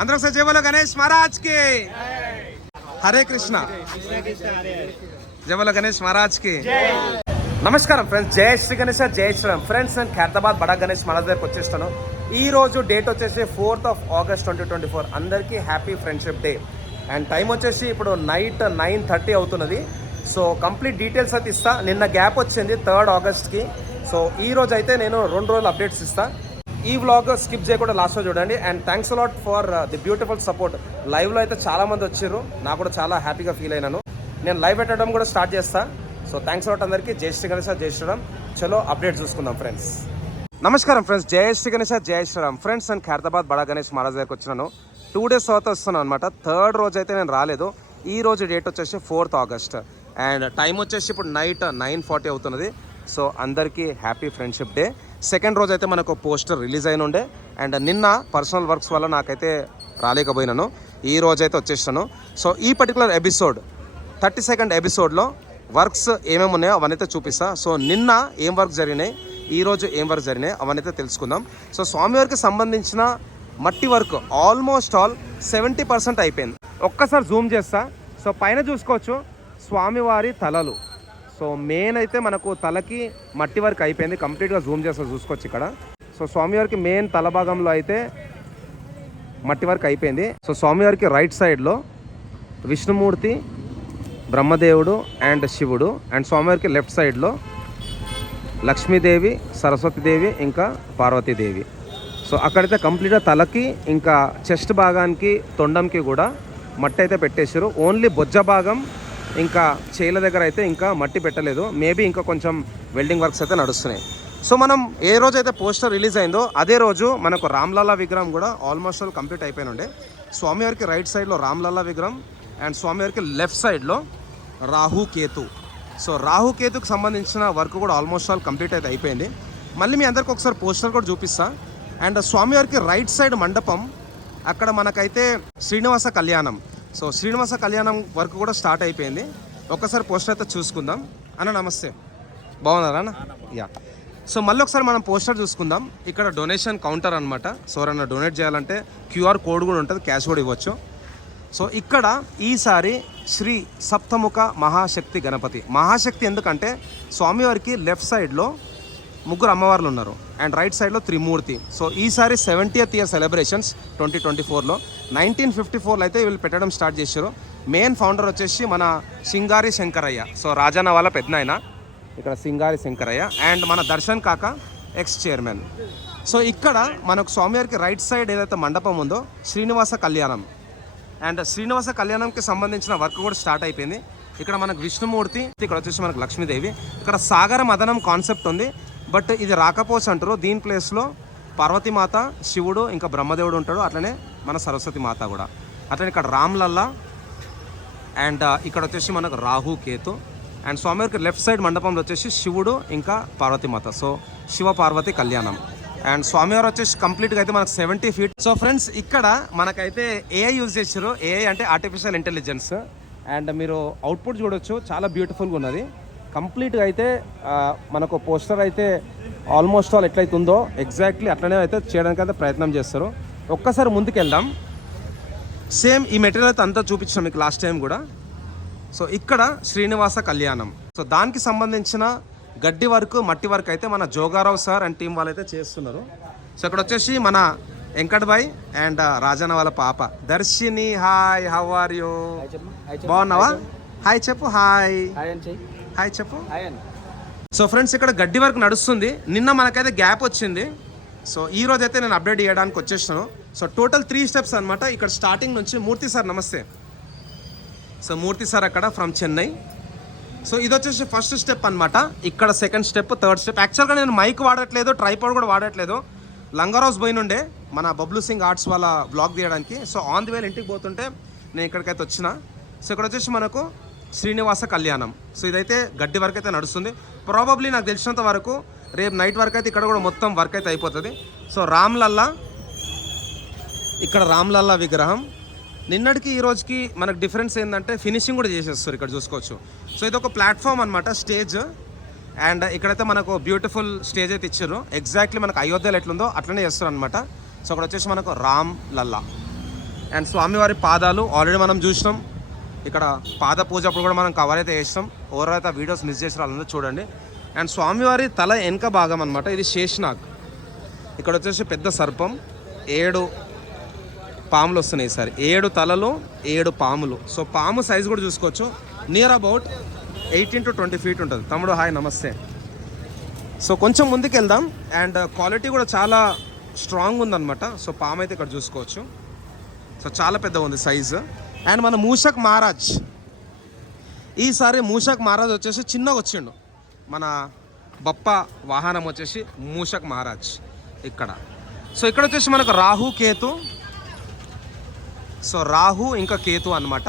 అందరూ ఒకసారి జై బోలో గణేష్ మహారాజ్ కి హరే కృష్ణ. జై బోలో గణేష్ మహారాజ్ కి. నమస్కారం ఫ్రెండ్స్, జై శ్రీ గణేష్, జై శ్రీరామ్. ఫ్రెండ్స్, నేను ఖైరతాబాద్ బడా గణేష్ మహారాజ్ దగ్గరకు వచ్చేస్తాను. ఈ రోజు డేట్ వచ్చేసి 4th of August 2024. అందరికీ happy friendship day. And time వచ్చేసి ఇప్పుడు నైట్ 9:30 అవుతున్నది. సో కంప్లీట్ డీటెయిల్స్ అయితే ఇస్తా. నిన్న గ్యాప్ వచ్చింది 3rd Augustకి. సో ఈ రోజు అయితే నేను 2 రోజులు అప్డేట్స్ ఇస్తా. ఈ వ్లాగ్ స్కిప్ చేయకుండా లాస్ట్లో చూడండి. And thanks a lot for the beautiful support. లైవ్లో అయితే చాలామంది వచ్చారు, నాకు కూడా చాలా హ్యాపీగా ఫీల్ అయినాను. నేను లైవ్ పెట్టడం కూడా స్టార్ట్ చేస్తా. సో థ్యాంక్స్ అలాట్ అందరికీ. జై శ్రీ గణేష్, జై శ్రీరామ్. చలో అప్డేట్ చూసుకుందాం ఫ్రెండ్స్. నమస్కారం ఫ్రెండ్స్, జై శ్రీ గణేష్, జై శ్రీరామ్. ఫ్రెండ్స్, నేను ఖైరతాబాద్ బడా గణేష్ మహారాజ్ దగ్గరకు వచ్చినాను. 2 days తర్వాత వస్తున్నాను అనమాట. 3rd రోజు అయితే నేను రాలేదు. ఈ రోజు డేట్ వచ్చేసి 4th August. అండ్ టైం వచ్చేసి ఇప్పుడు నైట్ 9:40 అవుతున్నది. సో అందరికీ హ్యాపీ ఫ్రెండ్షిప్ డే. 2nd రోజు అయితే మనకు పోస్టర్ రిలీజ్ అయిన ఉండే. అండ్ నిన్న పర్సనల్ వర్క్స్ వల్ల నాకైతే రాలేకపోయినాను. ఈ రోజు అయితే వచ్చేసాను. సో ఈ పర్టికులర్ ఎపిసోడ్ 32nd ఎపిసోడ్లో వర్క్స్ ఏమేమి ఉన్నాయో అవన్నైతే చూపిస్తా. సో నిన్న ఏం వర్క్ జరిగినాయి, ఈరోజు ఏం వర్క్ జరిగినాయి అవన్నైతే తెలుసుకుందాం. సో స్వామివారికి సంబంధించిన మట్టి వర్క్ ఆల్మోస్ట్ ఆల్ 70% అయిపోయింది. ఒక్కసారి జూమ్ చేస్తా. సో పైన చూసుకోవచ్చు స్వామివారి తలలు. సో మెయిన్ అయితే మనకు తలకి మట్టి వర్క్ అయిపోయింది కంప్లీట్గా. జూమ్ చేస్తా, చూసుకోవచ్చు ఇక్కడ. సో స్వామివారికి మెయిన్ తల భాగంలో అయితే మట్టి వర్క్ అయిపోయింది. సో స్వామివారికి రైట్ సైడ్లో విష్ణుమూర్తి, బ్రహ్మదేవుడు అండ్ శివుడు. అండ్ స్వామివారికి లెఫ్ట్ సైడ్లో లక్ష్మీదేవి, సరస్వతీదేవి ఇంకా పార్వతీదేవి. సో అక్కడైతే కంప్లీట్గా తలకి ఇంకా చెస్ట్ భాగానికి తొండంకి కూడా మట్టి అయితే పెట్టేశారు. ఓన్లీ బొజ్జ భాగం ఇంకా చేల దగ్గర అయితే ఇంకా మట్టి పెట్టలేదు. మేబీ ఇంకా కొంచెం వెల్డింగ్ వర్క్స్ అయితే నడుస్తున్నాయి. సో మనం ఏ రోజు అయితే పోస్టర్ రిలీజ్ అయిందో అదే రోజు మనకు రామ్లల్లా విగ్రహం కూడా ఆల్మోస్ట్ ఆల్ కంప్లీట్ అయిపోయిన ఉండే. స్వామివారికి రైట్ సైడ్లో రామ్లల్లా విగ్రహం అండ్ స్వామివారికి లెఫ్ట్ సైడ్లో రాహుకేతు. సో రాహుకేతుకు సంబంధించిన వర్క్ కూడా ఆల్మోస్ట్ ఆల్ కంప్లీట్ అయితే అయిపోయింది. మళ్ళీ మీ అందరికి ఒకసారి పోస్టర్ కూడా చూపిస్తా. అండ్ స్వామివారికి రైట్ సైడ్ మండపం అక్కడ మనకైతే శ్రీనివాస కళ్యాణం. సో శ్రీనివాస కళ్యాణం వర్క్ కూడా స్టార్ట్ అయిపోయింది. ఒక్కసారి పోస్టర్ అయితే చూసుకుందాం. అన్న నమస్తే, బాగున్నారా అన్న? యా. సో మళ్ళీ ఒకసారి మనం పోస్టర్ చూసుకుందాం. ఇక్కడ డొనేషన్ కౌంటర్ అనమాట. సో ఎవరన్నా డొనేట్ చేయాలంటే QR కోడ్ కూడా ఉంటుంది, క్యాష్ కూడా ఇవ్వచ్చు. సో ఇక్కడ ఈసారి శ్రీ సప్తముఖ మహాశక్తి గణపతి. మహాశక్తి ఎందుకంటే స్వామివారికి లెఫ్ట్ సైడ్లో 3 అమ్మవార్లు ఉన్నారు అండ్ రైట్ సైడ్లో త్రిమూర్తి. సో ఈసారి 70th year సెలబ్రేషన్స్ 2024లో 1954లో అయితే వీళ్ళు పెట్టడం స్టార్ట్ చేశారు. మెయిన్ ఫౌండర్ వచ్చేసి మన సింగారి శంకరయ్య. సో రాజాన వాళ్ళ పెద్దనాయన ఇక్కడ సింగారి శంకరయ్య. అండ్ మన దర్శన్ కాక ఎక్స్ చైర్మన్. సో ఇక్కడ మనకు స్వామివారికి రైట్ సైడ్ ఏదైతే మండపం ఉందో శ్రీనివాస కళ్యాణం. అండ్ శ్రీనివాస కళ్యాణంకి సంబంధించిన వర్క్ కూడా స్టార్ట్ అయిపోయింది. ఇక్కడ మనకు విష్ణుమూర్తి, ఇక్కడ వచ్చేసి మనకు లక్ష్మీదేవి. ఇక్కడ సాగర మదనం కాన్సెప్ట్ ఉంది, బట్ ఇది రాకపోవచ్చు అంటారు. దీని ప్లేస్లో పార్వతీమాత, శివుడు ఇంకా బ్రహ్మదేవుడు ఉంటాడు. అట్లనే మన సరస్వతి మాత కూడా. అట్లనే ఇక్కడ రామ్లల్లా అండ్ ఇక్కడ వచ్చేసి మనకు రాహుకేతు. అండ్ స్వామివారికి లెఫ్ట్ సైడ్ మండపంలో వచ్చేసి శివుడు ఇంకా పార్వతీమాత. సో శివ పార్వతి కళ్యాణం. అండ్ స్వామివారు వచ్చేసి కంప్లీట్గా అయితే మనకు 70 feet. సో ఫ్రెండ్స్, ఇక్కడ మనకైతే AI యూజ్ చేశారు. AI అంటే ఆర్టిఫిషియల్ ఇంటెలిజెన్స్. అండ్ మీరు అవుట్పుట్ చూడొచ్చు, చాలా బ్యూటిఫుల్గా ఉన్నది. కంప్లీట్గా అయితే మనకు పోస్టర్ అయితే ఆల్మోస్ట్ ఆల్ ఎట్లయితుందో ఎగ్జాక్ట్లీ అట్లనే అయితే చేయడానికి అయితే ప్రయత్నం చేస్తారు. ఒక్కసారి ముందుకు వెళ్దాం. సేమ్ ఈ మెటీరియల్ అయితే అంతా చూపించాం మీకు లాస్ట్ టైం కూడా. సో ఇక్కడ శ్రీనివాస కళ్యాణం. సో దానికి సంబంధించిన గడ్డి వర్క్, మట్టి వర్క్ అయితే మన జోగారావు సార్ అండ్ టీం వాళ్ళు అయితే చేస్తున్నారు. సో ఇక్కడ వచ్చేసి మన వెంకట్ భాయ్ అండ్ రాజన్న వాళ్ళ పాప Darshini. Hi, how are you? బాగున్నావా? హాయ్ చెప్పు. హాయ్ హాయ్ చెప్పు. సో ఫ్రెండ్స్, ఇక్కడ గడ్డి వర్క్ నడుస్తుంది. నిన్న మనకైతే గ్యాప్ వచ్చింది. సో ఈ రోజు అయితే నేను అప్డేట్ చేయడానికి వచ్చేసాను. సో టోటల్ 3 steps అనమాట. ఇక్కడ స్టార్టింగ్ నుంచి మూర్తి సార్ నమస్తే. సో మూర్తి సార్ అక్కడ ఫ్రమ్ చెన్నై. సో ఇది వచ్చేసి ఫస్ట్ స్టెప్ అనమాట. ఇక్కడ 2nd step, 3rd step. యాక్చువల్గా నేను మైక్ వాడట్లేదు, ట్రైపాడ్ కూడా వాడట్లేదు. లంగర్హౌస్ పోయి నుండే మన బబ్లు సింగ్ ఆర్ట్స్ వాళ్ళ బ్లాగ్ తీయడానికి. సో ఆన్ ది వేలో ఇంటికి పోతుంటే నేను ఇక్కడికైతే వచ్చిన. సో ఇక్కడ వచ్చేసి మనకు శ్రీనివాస కళ్యాణం. సో ఇదైతే గడ్డి వర్క్ అయితే నడుస్తుంది. ప్రాబబ్లీ నాకు తెలిసినంత వరకు రేపు నైట్ వరకు అయితే ఇక్కడ కూడా మొత్తం వర్క్ అయితే అయిపోతుంది. సో రామ్లల్లా, ఇక్కడ రామ్లల్లా విగ్రహం. నిన్నటికి ఈ రోజుకి మనకు డిఫరెన్స్ ఏంటంటే ఫినిషింగ్ కూడా చేసేస్తారు. ఇక్కడ చూసుకోవచ్చు. సో ఇది ఒక ప్లాట్ఫామ్ అనమాట, స్టేజ్. అండ్ ఇక్కడైతే మనకు బ్యూటిఫుల్ స్టేజ్ అయితే ఇచ్చారు. ఎగ్జాక్ట్లీ మనకు అయోధ్యలో ఎట్లుందో అట్లనే చేస్తారు అనమాట. సో అక్కడ వచ్చేసి మనకు రామ్ లల్లా. అండ్ స్వామివారి పాదాలు ఆల్రెడీ మనం చూసినాం. ఇక్కడ పాద పూజ అప్పుడు కూడా మనం కవర్ అయితే వేసినాం. ఎవరైతే వీడియోస్ మిస్ చేసిన వాళ్ళందరూ చూడండి. అండ్ స్వామివారి తల వెనక భాగం అనమాట, ఇది శేషనాగ్. ఇక్కడ వచ్చేసి పెద్ద సర్పం, 7 పాములు వస్తున్నాయి ఈసారి, 7 తలలు 7 పాములు. సో పాము సైజ్ కూడా చూసుకోవచ్చు, నియర్ అబౌట్ 18 to 20 feet ఉంటుంది. తమ్ముడు హాయ్, నమస్తే. సో కొంచెం ముందుకు వెళ్దాం. అండ్ క్వాలిటీ కూడా చాలా స్ట్రాంగ్ ఉందన్నమాట. సో పాము అయితే ఇక్కడ చూసుకోవచ్చు. సో చాలా పెద్దగా ఉంది సైజు. అండ్ మన మూషక్ మహారాజ్, ఈసారి మూషక్ మహారాజ్ వచ్చేసి చిన్నగా వచ్చిండు. మన బప్ప వాహనం వచ్చేసి మూషక్ మహారాజ్ ఇక్కడ. సో ఇక్కడ వచ్చేసి మనకు రాహు కేతు, సో రాహు ఇంకా కేతు అన్నమాట.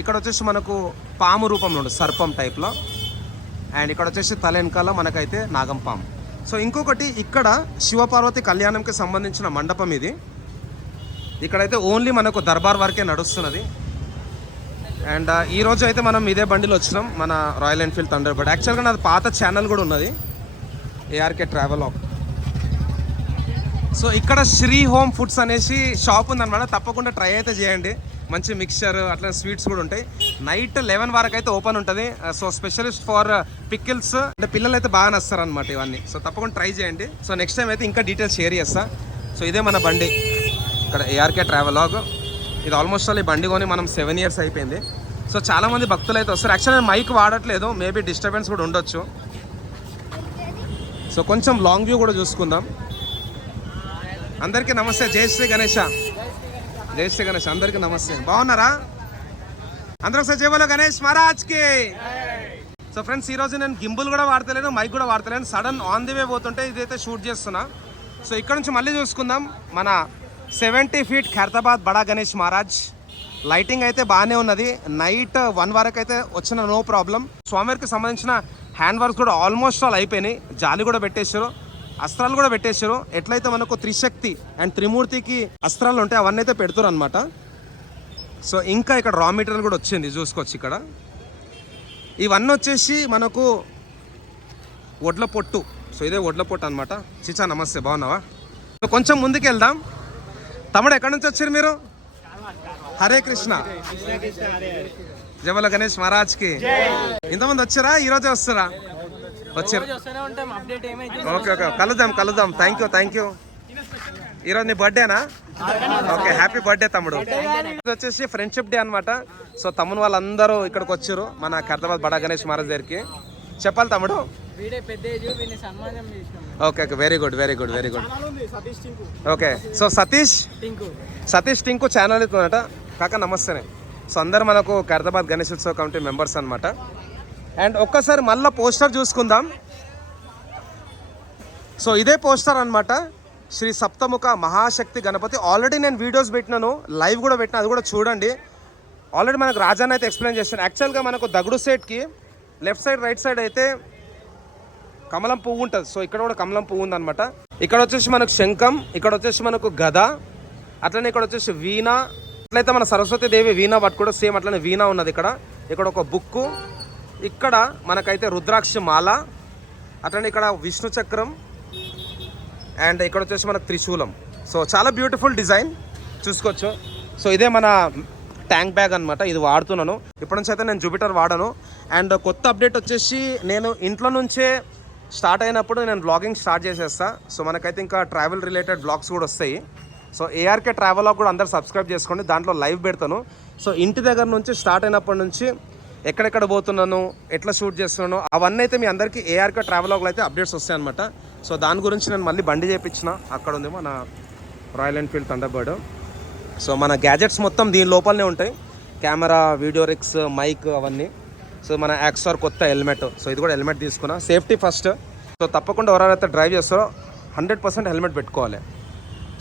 ఇక్కడ వచ్చేసి మనకు పాము రూపంలో ఉంటుంది, సర్పం టైప్లో. అండ్ ఇక్కడ వచ్చేసి తల వెనకాల మనకైతే నాగం పాము. సో ఇంకొకటి, ఇక్కడ శివపార్వతి కళ్యాణంకి సంబంధించిన మండపం ఇది. ఇక్కడైతే ఓన్లీ మనకు దర్బార్ వరకే నడుస్తున్నది. అండ్ ఈరోజు అయితే మనం ఇదే బండిలో వచ్చినాం, మన రాయల్ ఎన్ఫీల్డ్ థండర్బర్డ్. యాక్చువల్గా నాది పాత ఛానల్ కూడా ఉన్నది, ఏఆర్కే ట్రావెల్ ఆఫ్. సో ఇక్కడ శ్రీ హోమ్ ఫుడ్స్ అనేసి షాప్ ఉందన్నమాట, తప్పకుండా ట్రై అయితే చేయండి. మంచి మిక్చర్ అట్లా స్వీట్స్ కూడా ఉంటాయి. నైట్ 11 వరకు అయితే ఓపెన్ ఉంటుంది. సో స్పెషలిస్ట్ ఫర్ పికిల్స్, అంటే పిల్లలు అయితే బాగా నస్తారు అనమాట ఇవన్నీ. సో తప్పకుండా ట్రై చేయండి. సో నెక్స్ట్ టైం అయితే ఇంకా డీటెయిల్స్ షేర్ చేస్తా. సో ఇదే మన బండి, ఇక్కడ ఏఆర్కే ట్రావెలాగ్. ఇది ఆల్మోస్ట్ ఈ బండి కొని మనం 7 years అయిపోయింది. సో చాలామంది భక్తులు అయితే వస్తారు. యాక్చువల్లీ నేను మైక్ వాడట్లేదు, మేబీ డిస్టర్బెన్స్ కూడా ఉండొచ్చు. సో కొంచెం లాంగ్ వ్యూ కూడా చూసుకుందాం. అందరికీ నమస్తే, జై శ్రీ గణేష, జై శ్రీ గణేష్. అందరికీ నమస్తే, బాగున్నారా అందరూ? ఒకసారి జై బోలో గణేష్ మహారాజ్కి. సో ఫ్రెండ్స్, ఈరోజు నేను గింబుల్ కూడా వాడతలేను, మైక్ కూడా వాడతలేను. సడన్ ఆన్ ది వే పోతుంటే ఇదైతే షూట్ చేస్తున్నా. సో ఇక్కడ నుంచి మళ్ళీ చూసుకుందాం మన 70 feet ఖైరతాబాద్ బడా గణేష్ మహారాజ్. లైటింగ్ అయితే బాగానే ఉన్నది. నైట్ 1 వరకు అయితే వచ్చిన నో ప్రాబ్లం. స్వామివారికి సంబంధించిన హ్యాండ్ వర్క్స్ కూడా ఆల్మోస్ట్ ఆల్ అయిపోయినాయి. జాలి కూడా పెట్టేశారు, అస్త్రాలు కూడా పెట్టేశారు. ఎట్లయితే మనకు త్రిశక్తి అండ్ త్రిమూర్తికి అస్త్రాలు ఉంటాయి అవన్నీ అయితే పెడతారు అనమాట. సో ఇంకా ఇక్కడ రా మెటీరియల్ కూడా వచ్చింది, చూసుకోవచ్చు. ఇక్కడ ఇవన్నీ వచ్చేసి మనకు వడ్ల పొట్టు. సో ఇదే వడ్ల పొట్టు అనమాట. చిచా నమస్తే, బాగున్నావా? సో కొంచెం ముందుకు వెళ్దాం. తమ్ముడు ఎక్కడి నుంచి వచ్చారు మీరు? హరే కృష్ణ, జై బోలో గణేష్ మహారాజ్కి. ఇంతమంది వచ్చారా? ఈరోజే వస్తారా? వచ్చారు. ఓకే ఓకే, కలుద్దాం. Thank you. ఈరోజు నీ బర్త్డేనా? ఓకే, హ్యాపీ బర్త్డే తమ్ముడు. ఇది వచ్చేసి ఫ్రెండ్షిప్ డే అనమాట. సో తమ్ముడు వాళ్ళందరూ ఇక్కడికి వచ్చారు మన ఖైరతాబాద్ బడా గణేష్ మహారాజ్ దగ్గరికి. చెప్పాలి తమ్ముడు. Okay, very good. Okay, so Satish Tinku channel అవుతుందట. కాక నమస్తేనే. సో అందరు మనకు ఖైరతాబాద్ గణేష్ ఉత్సవ కమిటీ మెంబర్స్ అనమాట. అండ్ ఒక్కసారి మళ్ళీ పోస్టర్ చూసుకుందాం. సో ఇదే పోస్టర్ అనమాట, శ్రీ సప్తముఖ మహాశక్తి గణపతి. ఆల్రెడీ నేను వీడియోస్ పెట్టినాను, లైవ్ కూడా పెట్టినా, అది కూడా చూడండి. ఆల్రెడీ మనకు రాజాని అయితే ఎక్స్ప్లెయిన్ చేస్తాను. యాక్చువల్గా మనకు దగుడు సెట్కి లెఫ్ట్ సైడ్ రైట్ సైడ్ అయితే కమలం పువ్వు ఉంటుంది. సో ఇక్కడ కూడా కమలం పువ్వు ఉందన్నమాట. ఇక్కడ వచ్చేసి మనకు శంఖం, ఇక్కడ వచ్చేసి మనకు గద, అట్లనే ఇక్కడ వచ్చేసి వీణ. అట్లయితే మన సరస్వతి దేవి వీణ పట్టుకోవడం సేమ్ అట్లనే వీణ ఉన్నది. ఇక్కడ ఒక బుక్కు, ఇక్కడ మనకైతే రుద్రాక్ష మాల, అట్లనే ఇక్కడ విష్ణు చక్రం, అండ్ ఇక్కడ వచ్చేసి మనకు త్రిశూలం. సో చాలా బ్యూటిఫుల్ డిజైన్ చూసుకోవచ్చు. సో ఇదే మన ట్యాంక్ బ్యాగ్ అనమాట, ఇది వాడుతున్నాను. ఇప్పటి నుంచి అయితే నేను జూపిటర్ వాడను. అండ్ కొత్త అప్డేట్ వచ్చేసి, నేను ఇంట్లో నుంచే స్టార్ట్ అయినప్పుడు నేను బ్లాగింగ్ స్టార్ట్ చేసేస్తా. సో మనకైతే ఇంకా ట్రావెల్ రిలేటెడ్ బ్లాగ్స్ కూడా వస్తాయి. సో ఏఆర్కే ట్రావెల్ కూడా అందరు సబ్స్క్రైబ్ చేసుకోండి, దాంట్లో లైవ్ పెడతాను. సో ఇంటి దగ్గర నుంచి స్టార్ట్ అయినప్పటి నుంచి ఎక్కడెక్కడ పోతున్నాను, ఎట్లా షూట్ చేస్తున్నాను, అవన్నీ అయితే మీ అందరికీ ఏఆర్కే ట్రావెలాగ్లో అయితే అప్డేట్స్ వస్తాయి అనమాట. సో దాని గురించి నేను మళ్ళీ బండి చేయించిన, అక్కడ ఉంది మన రాయల్ ఎన్ఫీల్డ్ థండర్బర్డ్. సో మన గ్యాజెట్స్ మొత్తం దీని లోపలనే ఉంటాయి, కెమెరా, వీడియో రిక్స్, మైక్ అవన్నీ. సో మన యాక్స్టార్ కొత్త హెల్మెట్, సో ఇది కూడా హెల్మెట్ తీసుకున్నా, సేఫ్టీ ఫస్ట్. సో తప్పకుండా ఎవరైతే డ్రైవ్ చేస్తారో 100% హెల్మెట్ పెట్టుకోవాలి.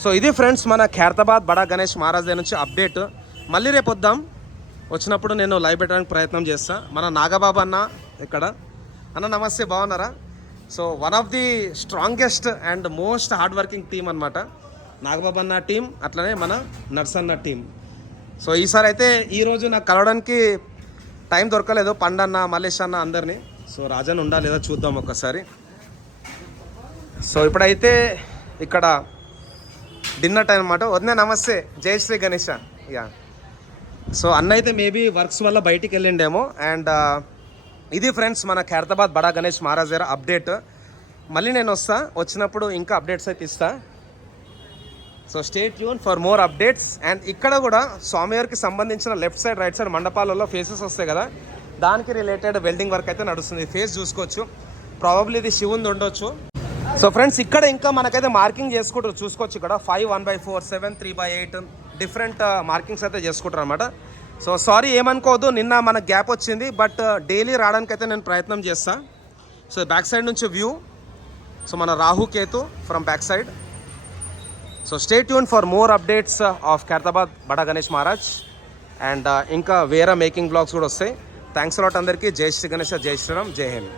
సో ఇది ఫ్రెండ్స్ మన ఖైరతాబాద్ బడా గణేష్ మహారాజ్ దగ్గర నుంచి అప్డేట్. మళ్ళీ రేపు వద్దాం, వచ్చినప్పుడు నేను లైవ్ పెట్టడానికి ప్రయత్నం చేస్తా. మన నాగబాబు అన్న ఇక్కడ. అన్న నమస్తే, బాగున్నారా? So one of the strongest and most hard working team అనమాట నాగబాబు అన్న టీం, అట్లనే మన నర్సన్న టీం. సో ఈసారి అయితే ఈరోజు నాకు కలవడానికి టైం దొరకలేదు, పండన్న, మల్లేష్ అన్న అందరినీ. సో రాజన్ ఉండా లేదా చూద్దాం ఒక్కసారి. సో ఇప్పుడైతే ఇక్కడ డిన్నర్ టైం అనమాట. వదిన నమస్తే, జై శ్రీ గణేష. యా, సో అన్న అయితే మేబీ వర్క్స్ వల్ల బయటికి వెళ్ళిండేమో. అండ్ ఇది ఫ్రెండ్స్ మన ఖైరతాబాద్ బడా గణేష్ మహారాజ్ దగ్గర అప్డేట్. మళ్ళీ నేను వచ్చినప్పుడు ఇంకా అప్డేట్స్ అయితే ఇస్తా. So stay tune for more updates. And ఇక్కడ కూడా స్వామివారికి సంబంధించిన లెఫ్ట్ సైడ్ రైట్ సైడ్ మండపాలలో ఫేసెస్ వస్తాయి కదా, దానికి రిలేటెడ్ వెల్డింగ్ వర్క్ అయితే నడుస్తుంది. ఫేస్ చూసుకోవచ్చు, ప్రాబబ్లీ ఇది శివుంది ఉండొచ్చు. సో ఫ్రెండ్స్ ఇక్కడ ఇంకా మనకైతే మార్కింగ్ చేసుకుంటారు, చూసుకోవచ్చు. ఇక్కడ 5 1/4 7 3/8 డిఫరెంట్ మార్కింగ్స్ అయితే చేసుకుంటారు అనమాట. సో సారీ ఏమనుకోవద్దు, నిన్న మనకు గ్యాప్ వచ్చింది, బట్ డైలీ రావడానికి అయితే నేను ప్రయత్నం చేస్తాను. సో బ్యాక్ సైడ్ నుంచి వ్యూ, సో మన Rahu Ketu from back side. So stay tune for more updates of Khairatabad బడా గణేష్ మహారాజ్. అండ్ ఇంకా వేరే మేకింగ్ బ్లాగ్స్ కూడా వస్తాయి. థ్యాంక్స్ అలాట్ అందరికీ. జై శ్రీ గణేష, జై శ్రీరామ్, జై హింద్.